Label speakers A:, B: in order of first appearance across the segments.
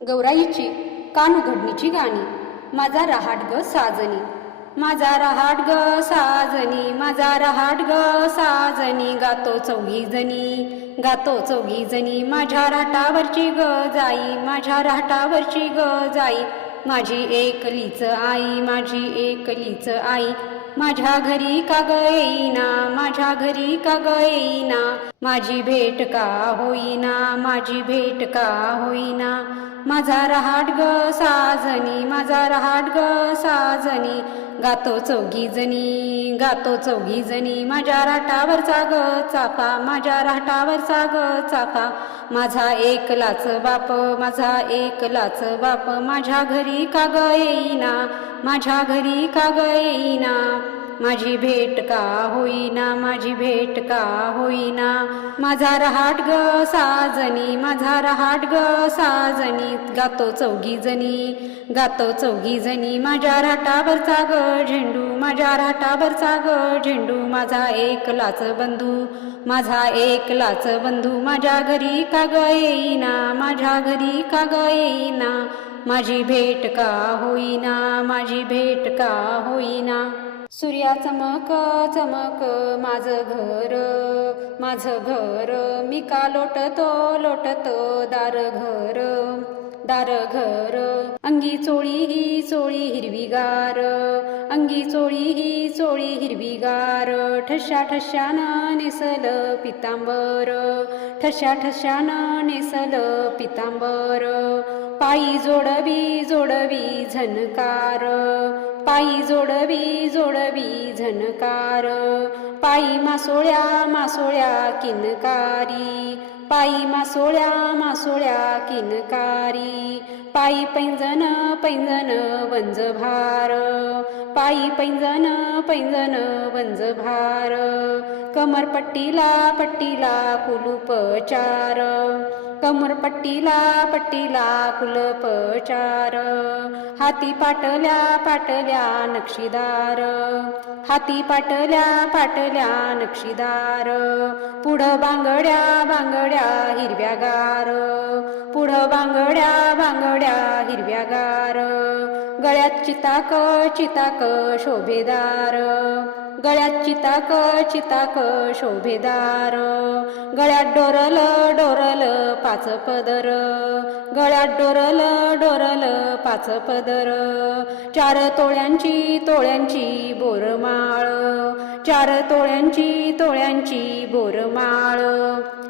A: गौराईची कान उघडणीची गाणी. माझा रहाट ग साजनी. माझा रहाट ग साजनी माझा रहाट ग साजनी. गातो चौघी जणी गातो चौघी जणी. माझ्या राटावरची ग जाई माझ्या राटावरची ग जाई. माझी एकलीच आई माझी एकलीच आई. माझ्या घरी का गईना येईना माझ्या घरी का गईना येईना? माझी भेट का होईना माझी भेट का होईना? माझा रहाट ग साजनी माझा रहाट ग साजनी. गातो चौघी जणी गातो चौघी जणी माझ्या राटावरचा ग चाफा माझ्या राटावरचा ग चाफा. माझा एकलाच बाप माझा एकलाच बाप माझ्या घरी का ग येईना माझ्या घरी का ग येईना. माझी भेट का होईना माझी भेट का होईना? माझा रहाट ग साजनी माझा रहाट ग साजनी. गातो चौघी जणी गातो चौघी जणी. माझ्या राटावरचा ग झेंडू माझ्या राटावरचा ग झेंडू. माझा एकलाच बंधू माझा एकलाच बंधू. माझ्या घरी का ग येईना माझ्या घरी का ग येईना? माझी भेट का होईना माझी भेट का होईना? सूर्या चमक चमक माझं घर माझं घर. मी का लोटतो लोटतो दार घर दार घर. अंगी चोळी ही चोळी हिरवीगार. अंगी चोळी ही चोळी हिरवीगार. ठश्या ठश्यानं नेसल पितांबर. ठश्या ठश्यानं नेसल पितांबर. पायी जोडवी जोडवी झनकार. पायी जोडवी जोडवी झनकार. पायी मासोळ्या मासोळ्या किनकारी. पायी मासोळ्या मासोळ्या किनकारी. पायी पैंजन पैंजन वंज भार पायी पैंजन पैंजन वंज भार कमरपट्टीला पट्टीला कुलुपचार. कमरपट्टीला पट्टीला पट्टीला कुलपचार. हाती पाटल्या पाटल्या नक्षीदार. हाती पाटल्या पाटल्या नक्षीदार. पुढं बांगड्या बांगड्या हिरव्यागार पुढं बांगड्या बांगड्या हिरव्यागार गळ्यात चिताक चिताक शोभेदार. गळ्यात चिताक चिताक शोभेदार. गळ्यात डोरल डोरल पाच पदर. गळ्यात डोरल डोरल पाच पदर. चार तोळ्यांची तोळ्यांची बोरमाळ. चार तोळ्यांची तोळ्यांची बोरमाळ.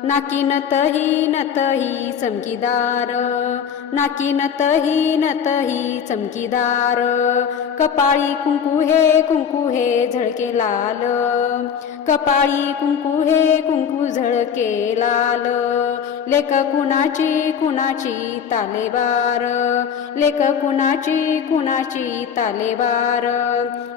A: नाकी नतही नतही चमकीदार. नाकी नतही नतही चमकीदार. कपाळी कुंकू हे कुंकू हे झळके लाल. कपाळी कुंकू हे कुंकू झळके लाल. लेख कुणाची कुणाची तालेबार. लेख कुणाची कुणाची तालेबार.